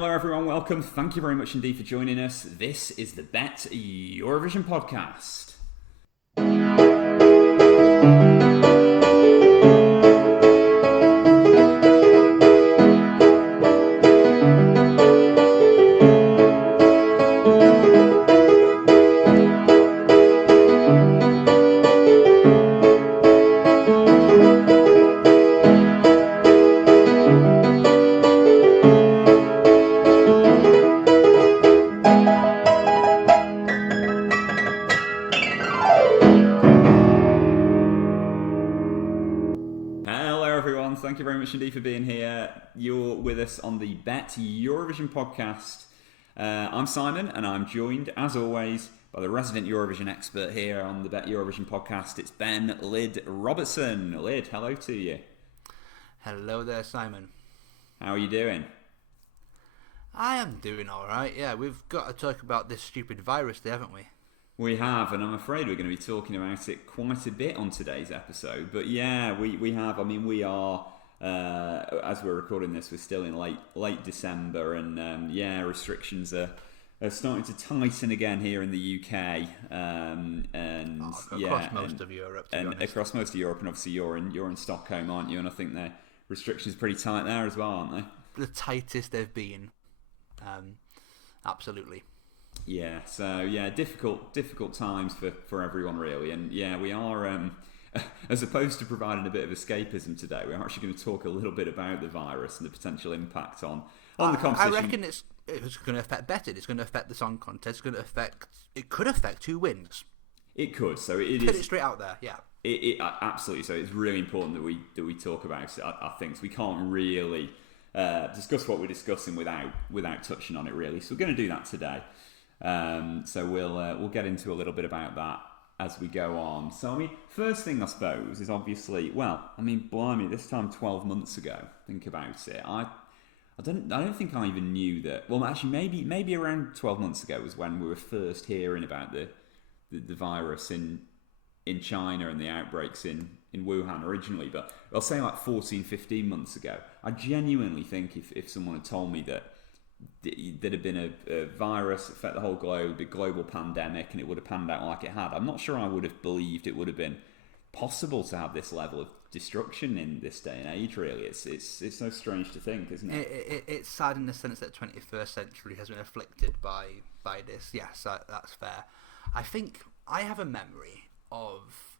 Hello everyone, welcome. Thank you very much indeed for joining us. This is the BetEurovision podcast. Thank you very much indeed for being here. You're with us on the BetEurovision podcast. I'm Simon, and I'm joined, as always, by the resident Eurovision expert here on the BetEurovision podcast. It's Ben Lyd Robertson. Lyd, hello to you. Hello there, Simon. How are you doing? I am doing all right. Yeah, we've got to talk about this stupid virus, there, haven't we? We have, and I'm afraid we're going to be talking about it quite a bit on today's episode. But yeah, we have. I mean, we are, as we're recording this, we're still in late December, and restrictions are starting to tighten again here in the UK, across most of Europe, and obviously you're in Stockholm, aren't you? And I think the restrictions are pretty tight there as well, aren't they? The tightest they've been, absolutely. Yeah, so difficult times for everyone really, and yeah, we are as opposed to providing a bit of escapism today, we're actually going to talk a little bit about the virus and the potential impact on the competition. I reckon it's going to affect betting. It's going to affect the song contest. It could affect who wins. It could. So Put it straight out there. Yeah. It absolutely. So it's really important that we talk about it. I think so we can't really discuss what we're discussing without touching on it really. So we're going to do that today. So we'll get into a little bit about that as we go on. So I mean, first thing I suppose is obviously, blimey, this time 12 months ago. Think about it. I don't think I even knew that. Well, actually, maybe around 12 months ago was when we were first hearing about the virus in China and the outbreaks in Wuhan originally. But I'll say like 14, 15 months ago. I genuinely think if someone had told me that had been a virus affect the whole globe, a global pandemic, and it would have panned out like it had, I'm not sure I would have believed it would have been possible to have this level of destruction in this day and age. Really, it's so strange to think, isn't it? It's sad in the sense that the 21st century has been afflicted by this. Yes, that's fair. I think I have a memory of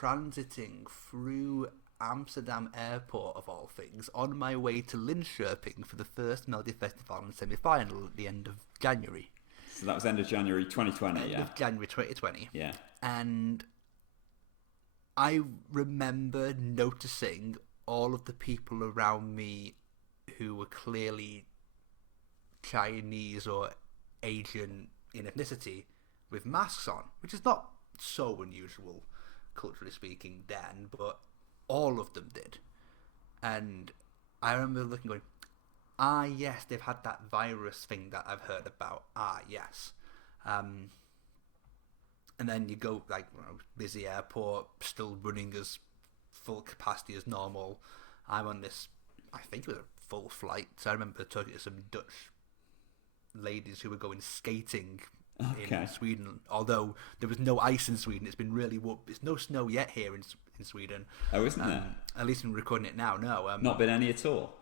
transiting through Amsterdam airport, of all things, on my way to Linköping for the first Melody Festival semi-final at the end of January. So that was end of January 2020, End of January 2020. Yeah. And I remember noticing all of the people around me who were clearly Chinese or Asian in ethnicity with masks on, which is not so unusual, culturally speaking, then, but all of them did. And I remember looking going, yes, they've had that virus thing that I've heard about. Yes. And then you go, busy airport, still running as full capacity as normal. I'm on this, I think it was a full flight. So I remember talking to some Dutch ladies who were going skating in Sweden, although there was no ice in Sweden. It's been really warm. There's no snow yet here in Sweden. Oh, isn't there? At least I'm recording it now. No, not been any at all.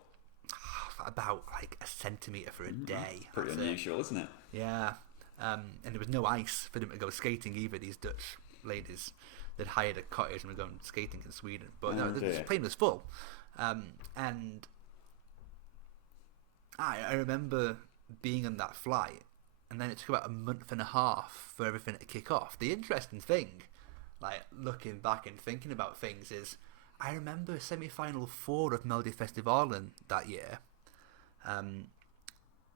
About a centimetre for a day. Pretty unusual, isn't it? Yeah, and there was no ice for them to go skating either. These Dutch ladies that hired a cottage and were going skating in Sweden, but no, the plane was full. And I remember being on that flight. And then it took about a month and a half for everything to kick off. The interesting thing, looking back and thinking about things, is I remember semi-final 4 of Melody Festivalen that year.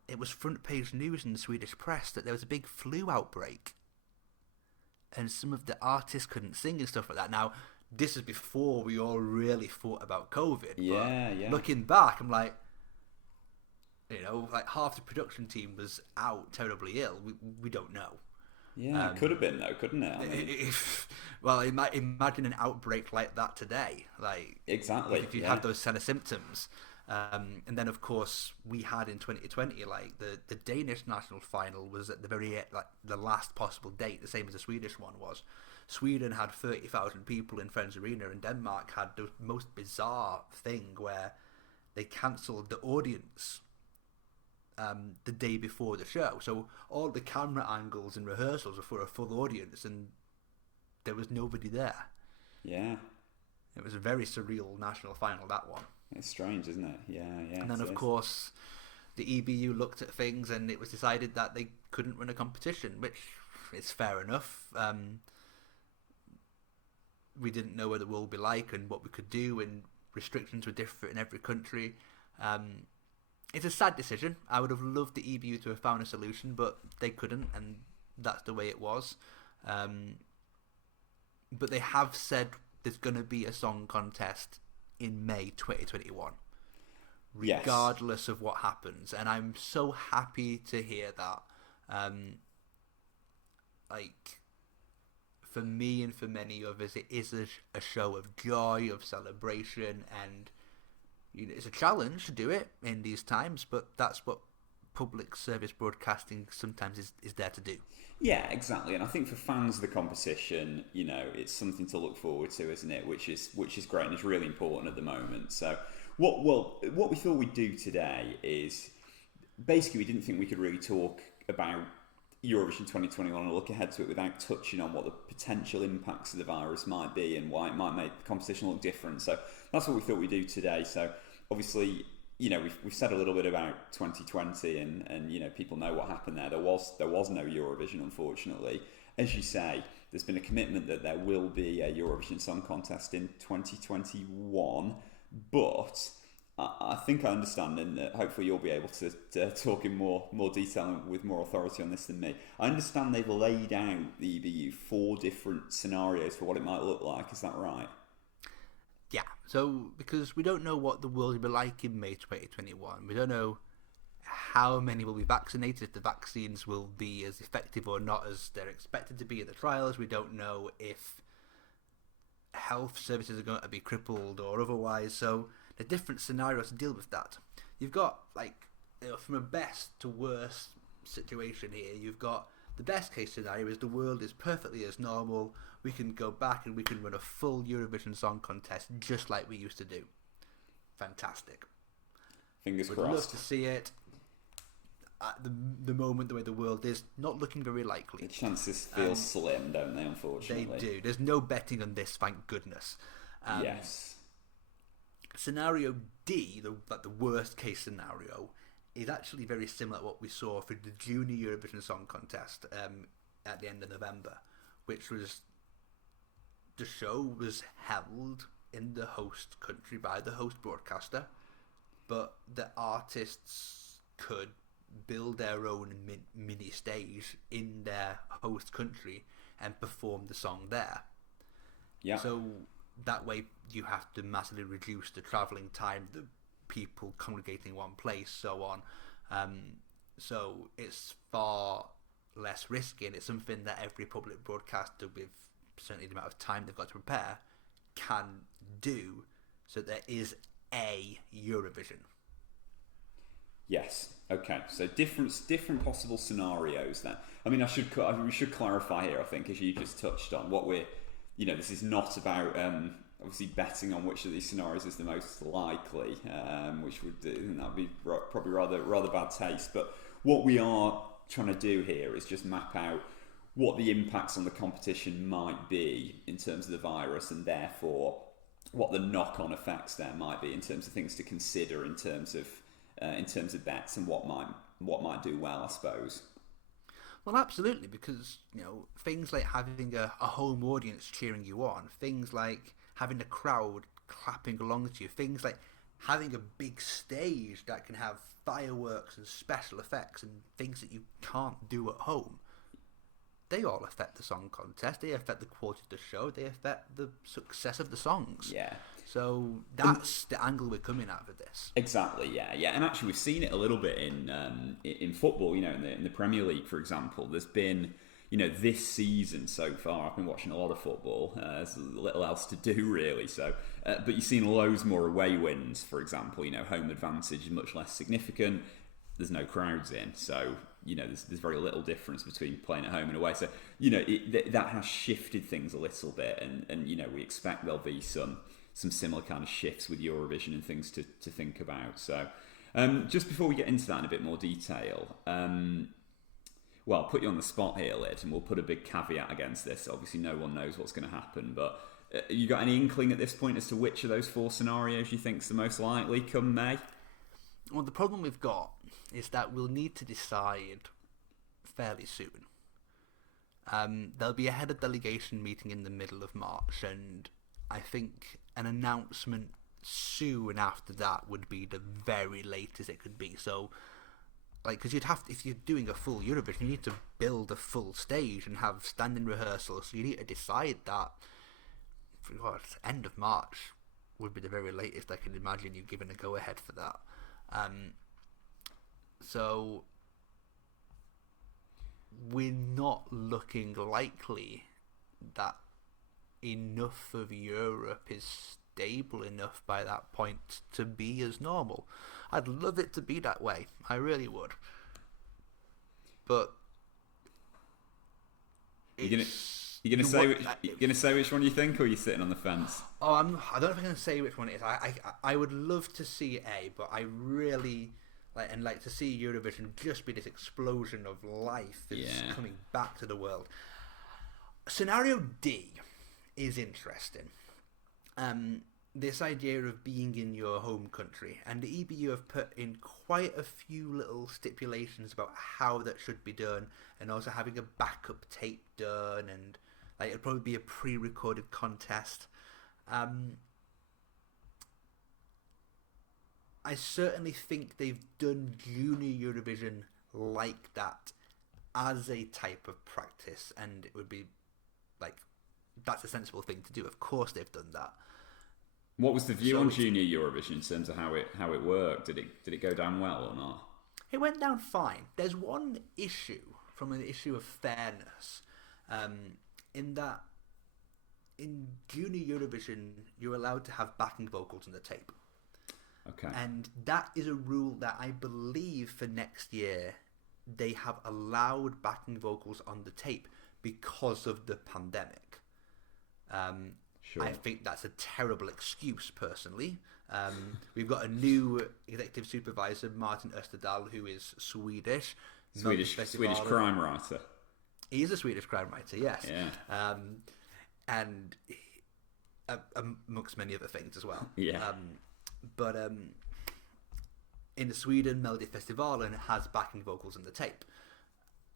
It was front page news in the Swedish press that there was a big flu outbreak. And some of the artists couldn't sing and stuff like that. Now, this is before we all really thought about COVID. Yeah. Looking back, I'm like, half the production team was out terribly ill. We don't know. Yeah, it could have been though, couldn't it? Imagine an outbreak like that today. Exactly. If you had those kind of symptoms, And then, of course, we had in 2020, like the Danish national final was at the very like the last possible date, the same as the Swedish one was. Sweden had 30,000 people in Friends Arena, and Denmark had the most bizarre thing where they cancelled the audience the day before the show. So all the camera angles and rehearsals were for a full audience, and there was nobody there. Yeah. It was a very surreal national final, that one. It's strange, isn't it? Yeah. And then, of course, the EBU looked at things and it was decided that they couldn't run a competition, which is fair enough. We didn't know what the world would be like and what we could do, and restrictions were different in every country. It's a sad decision. I would have loved the EBU to have found a solution, but they couldn't, and that's the way it was. But they have said there's going to be a song contest in May 2021, regardless of what happens, and I'm so happy to hear that. Like, for me and for many others, it is a show of joy, of celebration, and you know, it's a challenge to do it in these times, but that's what public service broadcasting sometimes is there to do. Yeah, exactly. And I think for fans of the competition, you know, it's something to look forward to, isn't it? Which is great and it's really important at the moment. So what we thought we'd do today is basically we didn't think we could really talk about Eurovision 2021 and look ahead to it without touching on what the potential impacts of the virus might be and why it might make the competition look different. So that's what we thought we'd do today. So obviously, you know, we've said a little bit about 2020 and you know, people know what happened there. There was no Eurovision, unfortunately. As you say, there's been a commitment that there will be a Eurovision Song Contest in 2021, but I think I understand, and hopefully you'll be able to talk in more detail and with more authority on this than me. I understand they've laid out, the EBU, 4 different scenarios for what it might look like. Is that right? Yeah, so because we don't know what the world will be like in May 2021, we don't know how many will be vaccinated, if the vaccines will be as effective or not as they're expected to be in the trials. We don't know if health services are going to be crippled or otherwise. So the different scenarios to deal with that. You've got, like, you know, from a best to worst situation here, you've got the best case scenario is the world is perfectly as normal. We can go back and we can run a full Eurovision Song Contest just like we used to do. Fantastic. Fingers Would crossed. love to see it. At the moment, the way the world is, not looking very likely. The chances feel slim, don't they, unfortunately? They do. There's no betting on this, thank goodness. Yes. Scenario D, the worst case scenario, is actually very similar to what we saw for the Junior Eurovision Song Contest at the end of November, which was the show was held in the host country by the host broadcaster, but the artists could build their own mini stage in their host country and perform the song there. Yeah. So that way you have to massively reduce the travelling time, the people congregating in one place, so on. So it's far less risky, and it's something that every public broadcaster, with certainly the amount of time they've got to prepare, can do, so there is a Eurovision. Yes. Okay. So different possible scenarios then. I mean, we should clarify here, I think, as you just touched on, what we're, you know, this is not about obviously betting on which of these scenarios is the most likely, which would that'd be probably rather bad taste. But what we are trying to do here is just map out what the impacts on the competition might be in terms of the virus, and therefore what the knock-on effects there might be in terms of things to consider in terms of bets and what might do well, I suppose. Well, absolutely, because, you know, things like having a home audience cheering you on, things like having a crowd clapping along to you, things like having a big stage that can have fireworks and special effects and things that you can't do at home, they all affect the song contest. They affect the quality of the show. They affect the success of the songs. Yeah. So that's the angle we're coming at with this. Exactly. Yeah. And actually, we've seen it a little bit in football. You know, in the Premier League, for example, there's been, this season so far, I've been watching a lot of football. There's little else to do really. So, but you've seen loads more away wins, for example. Home advantage is much less significant. There's no crowds in, so there's very little difference between playing at home and away. So that has shifted things a little bit, and we expect there'll be some similar kind of shifts with Eurovision and things to think about. So just before we get into that in a bit more detail, well, I'll put you on the spot here, Lyd, and we'll put a big caveat against this. Obviously, no one knows what's going to happen, but you got any inkling at this point as to which of those 4 scenarios you think's the most likely come May? Well, the problem we've got is that we'll need to decide fairly soon. There'll be a head of delegation meeting in the middle of March, and I think an announcement soon after that would be the very latest it could be. So, because if you're doing a full Eurovision, you need to build a full stage and have standing rehearsals. So you need to decide that. End of March would be the very latest I can imagine you giving a go ahead for that. So we're not looking likely that enough of Europe is stable enough by that point to be as normal. I'd love it to be that way. I really would. But you're gonna say which one you think, or are you sitting on the fence? I don't know if I'm gonna say which one it is. I would love to see A, but I really like to see Eurovision just be this explosion of life that's coming back to the world. Scenario D is interesting. This idea of being in your home country, and the EBU have put in quite a few little stipulations about how that should be done, and also having a backup tape done, and it'll probably be a pre-recorded contest. I certainly think they've done Junior Eurovision like that as a type of practice, and it would be that's a sensible thing to do. Of course they've done that. What was the view on Junior Eurovision in terms of how it worked? Did it go down well or not? It went down fine. There's one issue from an issue of fairness, in that in Junior Eurovision you're allowed to have backing vocals on the tape. Okay. And that is a rule that I believe for next year they have allowed backing vocals on the tape because of the pandemic. Sure. I think that's a terrible excuse, personally. We've got a new executive supervisor, Martin Österdahl, who is Swedish crime writer. He is a Swedish crime writer, yes. Yeah. And amongst many other things as well. Yeah. But in Sweden, Melodifestivalen has backing vocals on the tape.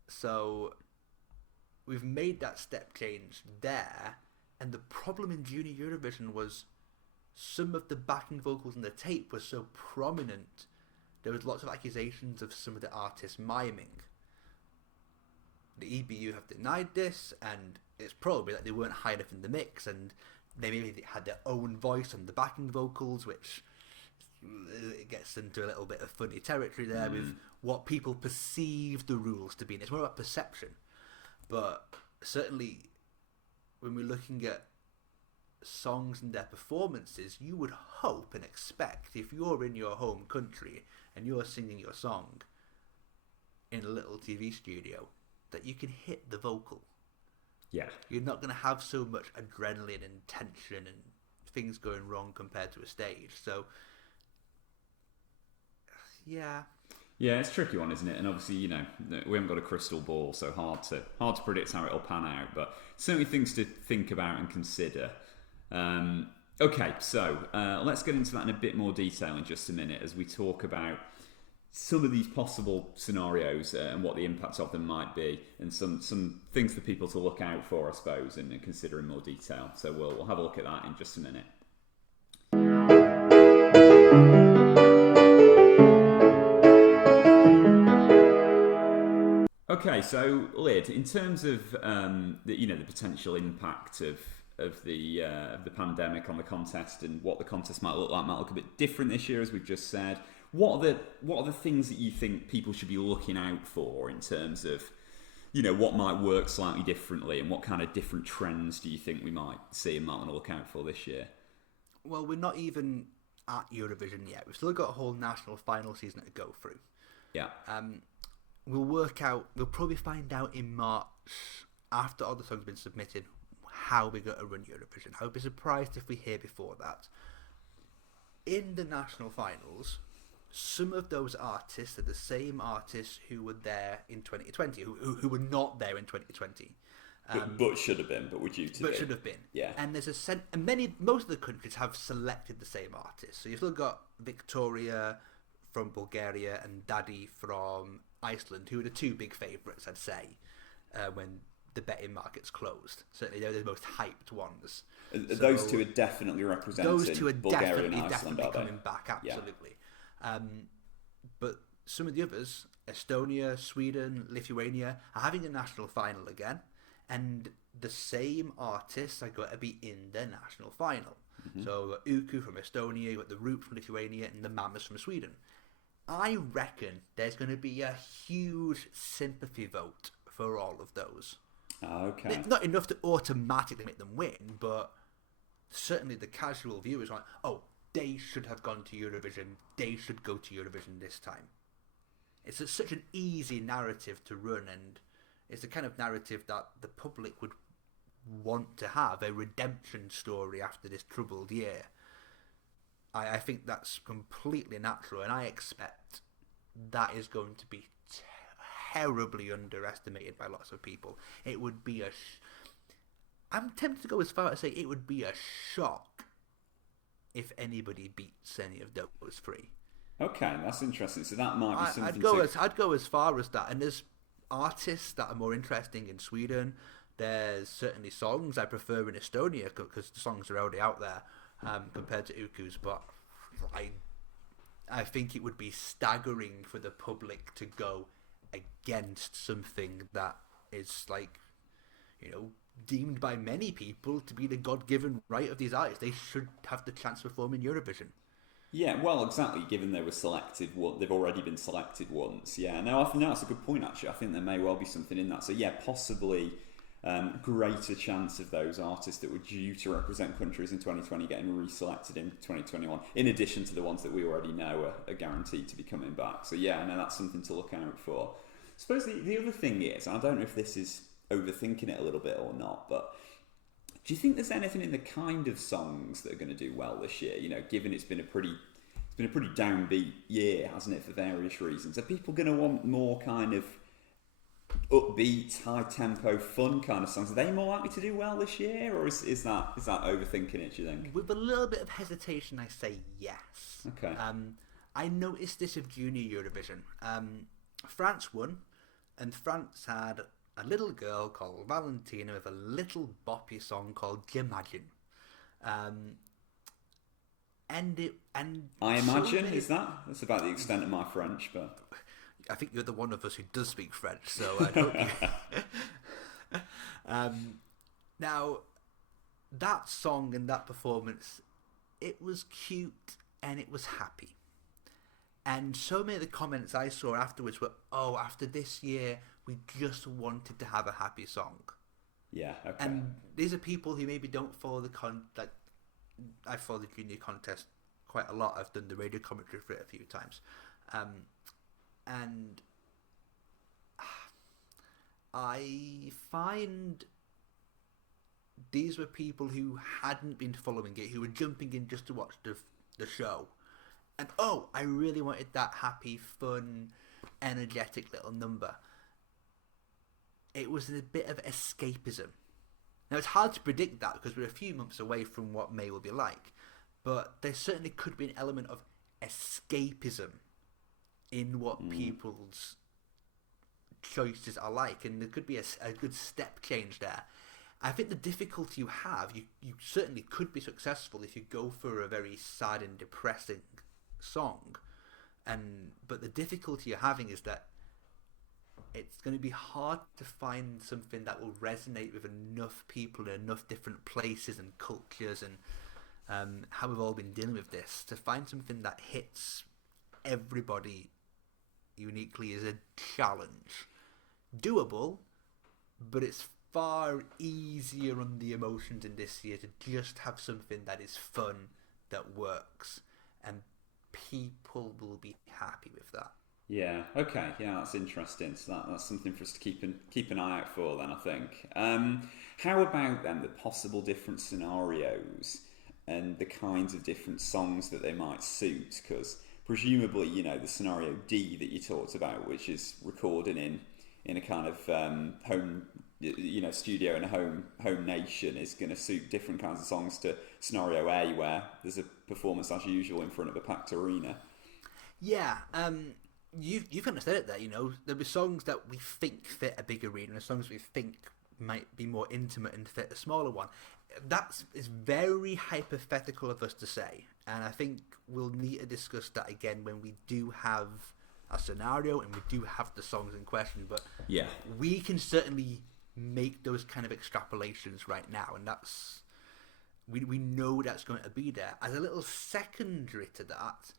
So we've made that step change there. And the problem in Junior Eurovision was some of the backing vocals on the tape were so prominent. There was lots of accusations of some of the artists miming. The EBU have denied this, and it's probably that they weren't high enough in the mix, and they maybe had their own voice on the backing vocals, which it gets into a little bit of funny territory there with what people perceive the rules to be. And it's more about perception. But certainly, when we're looking at songs and their performances, you would hope and expect, if you're in your home country and you're singing your song in a little TV studio, that you can hit the vocal. Yeah. You're not going to have so much adrenaline and tension and things going wrong compared to a stage. So, yeah. Yeah, it's a tricky one, isn't it? And obviously, we haven't got a crystal ball, so hard to predict how it'll pan out. But certainly things to think about and consider. Okay, so let's get into that in a bit more detail in just a minute as we talk about some of these possible scenarios and what the impacts of them might be, and some things for people to look out for, I suppose, and consider in more detail. So we'll have a look at that in just a minute. Okay, so Lyd, in terms of the potential impact of the pandemic on the contest and what the contest might look a bit different this year, as we've just said. What are the things that you think people should be looking out for in terms of what might work slightly differently, and what kind of different trends do you think we might see and might want to look out for this year? Well, we're not even at Eurovision yet. We've still got a whole national final season to go through. Yeah. We'll probably find out in March, after all the songs have been submitted, how we're going to run Eurovision. I would be surprised if we hear before that. In the national finals, some of those artists are the same artists who were there in 2020, who were not there in 2020. But should have been, but were due to be. But should have been. Yeah. And there's most of the countries have selected the same artists. So you've still got Victoria from Bulgaria and Daddy from Iceland, who are the two big favourites, I'd say, when the betting market's closed. Certainly they're the most hyped ones. Those two are definitely representing Bulgaria and Iceland, definitely coming back, absolutely. Yeah. But some of the others, Estonia, Sweden, Lithuania, are having a national final again. And the same artists are going to be in the national final. Mm-hmm. So Uku from Estonia, you've got the Root from Lithuania, and the Mamas from Sweden. I reckon there's going to be a huge sympathy vote for all of those. Okay. It's not enough to automatically make them win, but certainly the casual viewers are like, oh, they should have gone to Eurovision. They should go to Eurovision this time. It's such an easy narrative to run, and it's the kind of narrative that the public would want to have, a redemption story after this troubled year. I think that's completely natural, and I expect that is going to be terribly underestimated by lots of people. It would be I'm tempted to go as far as say it would be a shock if anybody beats any of those three. Okay, that's interesting. So that might be something. I'd go as far as that, and there's artists that are more interesting in Sweden. There's certainly songs I prefer in Estonia because the songs are already out there compared to Uku's, but I think it would be staggering for the public to go against something that is deemed by many people to be the God-given right of these artists. They should have the chance to perform in Eurovision. Yeah, well, exactly. Given they were selected, they've already been selected once. Yeah, no, I think that's a good point. Actually, I think there may well be something in that. So yeah, possibly greater chance of those artists that were due to represent countries in 2020 getting reselected in 2021, in addition to the ones that we already know are guaranteed to be coming back. So yeah, no, that's something to look out for. I suppose the other thing is, I don't know if this is overthinking it a little bit or not, but do you think there's anything in the kind of songs that are going to do well this year? Given it's been a pretty downbeat year, hasn't it, for various reasons? Are people going to want more kind of upbeat, high tempo, fun kind of songs? Are they more likely to do well this year, or is that overthinking it, do you think? With a little bit of hesitation, I say yes. Okay. I noticed this of Junior Eurovision. France won, and France had a little girl called Valentina with a little boppy song called J'imagine. I imagine, that's about the extent of my French, but I think you're the one of us who does speak French, so I hope you. Now, that song and that performance, it was cute and it was happy. And so many of the comments I saw afterwards were, oh, after this year, we just wanted to have a happy song. Yeah, okay. And these are people who maybe don't follow I follow the junior contest quite a lot. I've done the radio commentary for it a few times. And I find these were people who hadn't been following it, who were jumping in just to watch the show. And I really wanted that happy, fun, energetic little number. It was a bit of escapism. Now, it's hard to predict that because we're a few months away from what May will be like, but there certainly could be an element of escapism in what people's choices are like, and there could be a good step change there. I think the difficulty you have, you certainly could be successful if you go for a very sad and depressing song, but the difficulty you're having is that it's going to be hard to find something that will resonate with enough people in enough different places and cultures, and how we've all been dealing with this, to find something that hits everybody uniquely is a challenge. Doable, but it's far easier on the emotions in this year to just have something that is fun, that works, and people will be happy with that. Yeah. Okay. Yeah, that's interesting. So that's something for us to keep an eye out for. Then I think. How about then the possible different scenarios and the kinds of different songs that they might suit? Because presumably, the scenario D that you talked about, which is recording in a kind of home, studio in a home nation, is going to suit different kinds of songs to scenario A, where there's a performance as usual in front of a packed arena. Yeah. You've kind of said it there. There'll be songs that we think fit a big arena, and songs we think might be more intimate and fit a smaller one. Is very hypothetical of us to say, and I think we'll need to discuss that again when we do have a scenario and we do have the songs in question. But yeah, we can certainly make those kind of extrapolations right now, and we know that's going to be there. As a little secondary to that,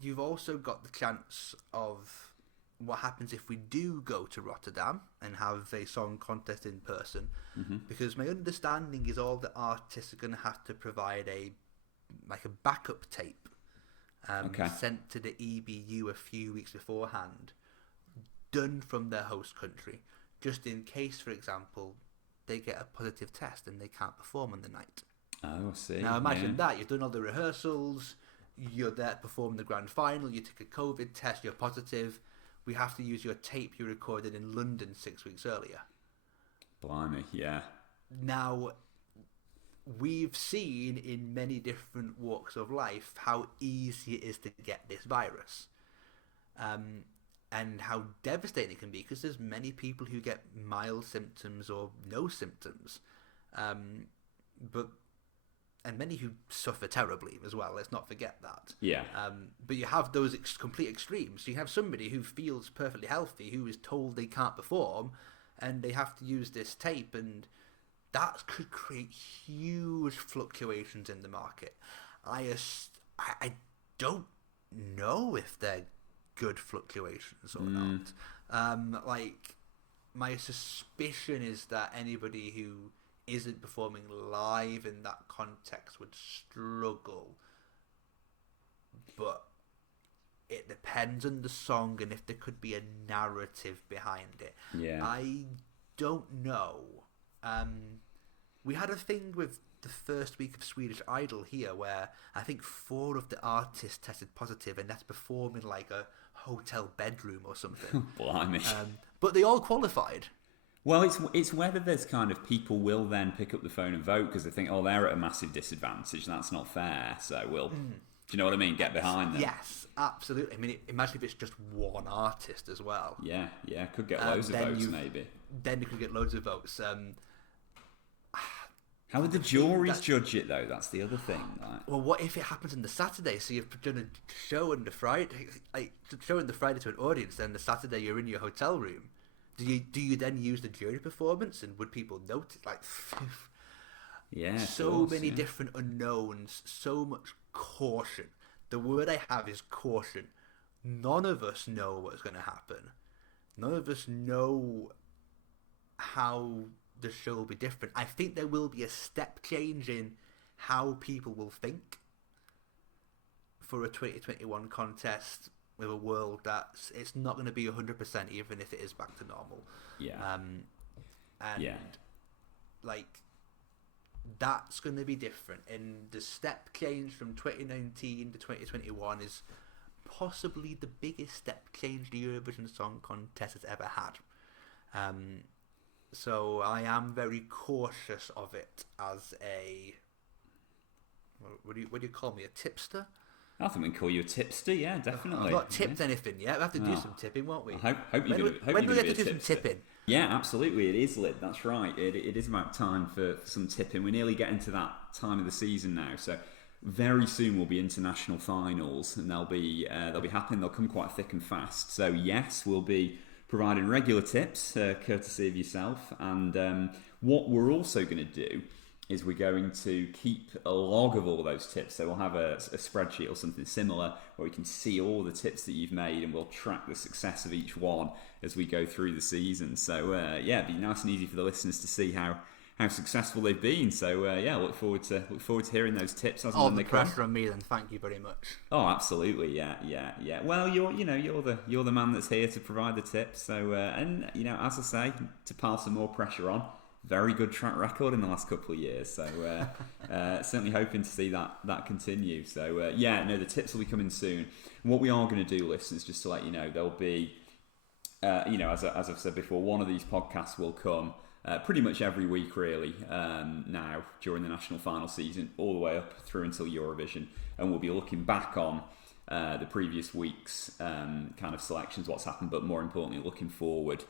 you've also got the chance of what happens if we do go to Rotterdam and have a song contest in person, because my understanding is all the artists are going to have to provide a backup tape sent to the EBU a few weeks beforehand, done from their host country, just in case, for example, they get a positive test and they can't perform on the night. Oh, I see. Now imagine that, you've done all the rehearsals, you're there to perform the grand final, you take a COVID test, you're positive, we have to use your tape you recorded in London 6 weeks earlier. Blimey, yeah. Now, we've seen in many different walks of life how easy it is to get this virus. And how devastating it can be, because there's many people who get mild symptoms or no symptoms. And many who suffer terribly as well, let's not forget that. Yeah. But you have those complete extremes. So you have somebody who feels perfectly healthy, who is told they can't perform, and they have to use this tape, and that could create huge fluctuations in the market. I don't know if they're good fluctuations or not. My suspicion is that anybody who isn't performing live in that context would struggle, but it depends on the song and if there could be a narrative behind it. Yeah, I don't know. We had a thing with the first week of Swedish Idol here where I think 4 of the artists tested positive, and that's performing like a hotel bedroom or something. Blimey. But they all qualified. Well, it's whether there's kind of people will then pick up the phone and vote because they think, oh, they're at a massive disadvantage and that's not fair. So we'll, do you know what I mean? Get behind them. Yes, absolutely. I mean, imagine if it's just one artist as well. Yeah, could get loads of votes maybe. Then you could get loads of votes. How would the juries judge it though? That's the other thing. Well, what if it happens on the Saturday? So you've done a show on the Friday, showing the Friday to an audience, then the Saturday you're in your hotel room. Do you then use the jury performance, and would people notice? Many different unknowns, so much caution. The word I have is caution. None of us know what's going to happen. None of us know how the show will be different. I think there will be a step change in how people will think for a 2021 contest with a world it's not going to be 100% even if it is back to normal. That's going to be different, and the step change from 2019 to 2021 is possibly the biggest step change the Eurovision Song Contest has ever had. So I am very cautious of it as a, what do you call me, a tipster? I think we can call you a tipster, yeah, definitely. I've not tipped anything yet. We have to do some tipping, won't we? I hope you're going to be a When do we have to do tipster. some tipping? Yeah, absolutely. It is, Lid. That's right. It is about time for some tipping. We're nearly getting to that time of the season now, so very soon will be international finals, and they'll be happening. They'll come quite thick and fast. So yes, we'll be providing regular tips, courtesy of yourself. And what we're also going to do is we're going to keep a log of all those tips. So we'll have a spreadsheet or something similar where we can see all the tips that you've made, and we'll track the success of each one as we go through the season. So it'd be nice and easy for the listeners to see how successful they've been. So look forward to hearing those tips as all and when the they come. pressure on me, then. Thank you very much. Oh, absolutely, yeah. Well, you're the man that's here to provide the tips. So and as I say, to pile some more pressure on. Very good track record in the last couple of years, so certainly hoping to see that continue. So the tips will be coming soon. And what we are going to do, listeners, just to let you know, there'll be, as I've said before, one of these podcasts will come pretty much every week, really, now during the national final season, all the way up through until Eurovision, and we'll be looking back on the previous week's kind of selections, what's happened, but more importantly, looking forward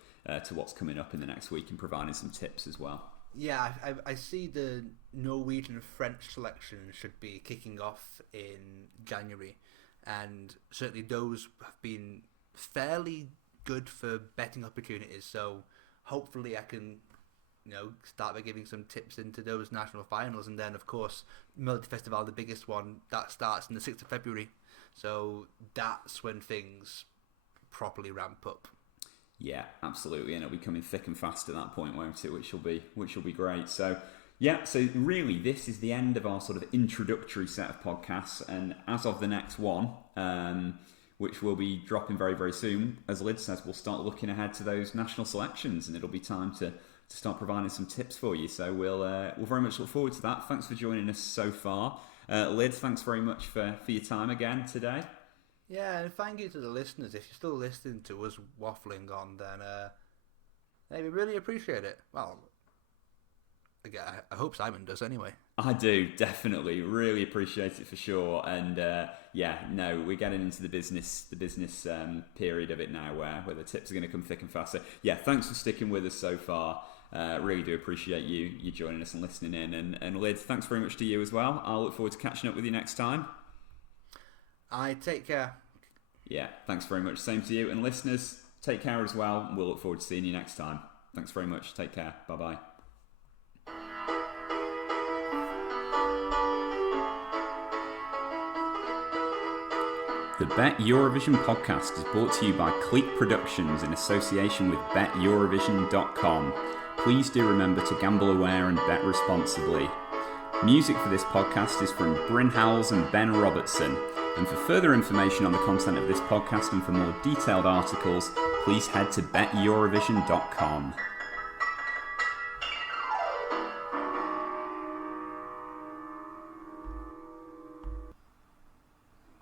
to what's coming up in the next week and providing some tips as well. Yeah, I see the Norwegian and French selection should be kicking off in January, and certainly those have been fairly good for betting opportunities. So hopefully I can start by giving some tips into those national finals, and then of course Melody Festival, the biggest one, that starts on the 6th of February. So that's when things properly ramp up. Yeah, absolutely, and it'll be coming thick and fast at that point, won't it? Which will be great. So really, this is the end of our sort of introductory set of podcasts, and as of the next one, which will be dropping very, very soon, as Lyd says, we'll start looking ahead to those national selections, and it'll be time to start providing some tips for you. So we'll very much look forward to that. Thanks for joining us so far. Lyd, thanks very much for your time again today. Yeah, and thank you to the listeners. If you're still listening to us waffling on, then we really appreciate it. Well, again, I hope Simon does anyway. I do, definitely. Really appreciate it for sure. And we're getting into the business period of it now where the tips are going to come thick and fast. So thanks for sticking with us so far. Really do appreciate you joining us and listening in. And Lyd, thanks very much to you as well. I'll look forward to catching up with you next time. I take care. Yeah, thanks very much. Same to you. And listeners, take care as well. We'll look forward to seeing you next time. Thanks very much. Take care. Bye-bye. The BetEurovision podcast is brought to you by Cleek Productions in association with BetEurovision.com. Please do remember to gamble aware and bet responsibly. Music for this podcast is from Bryn Howells and Ben Robertson. And for further information on the content of this podcast and for more detailed articles, please head to BetEurovision.com.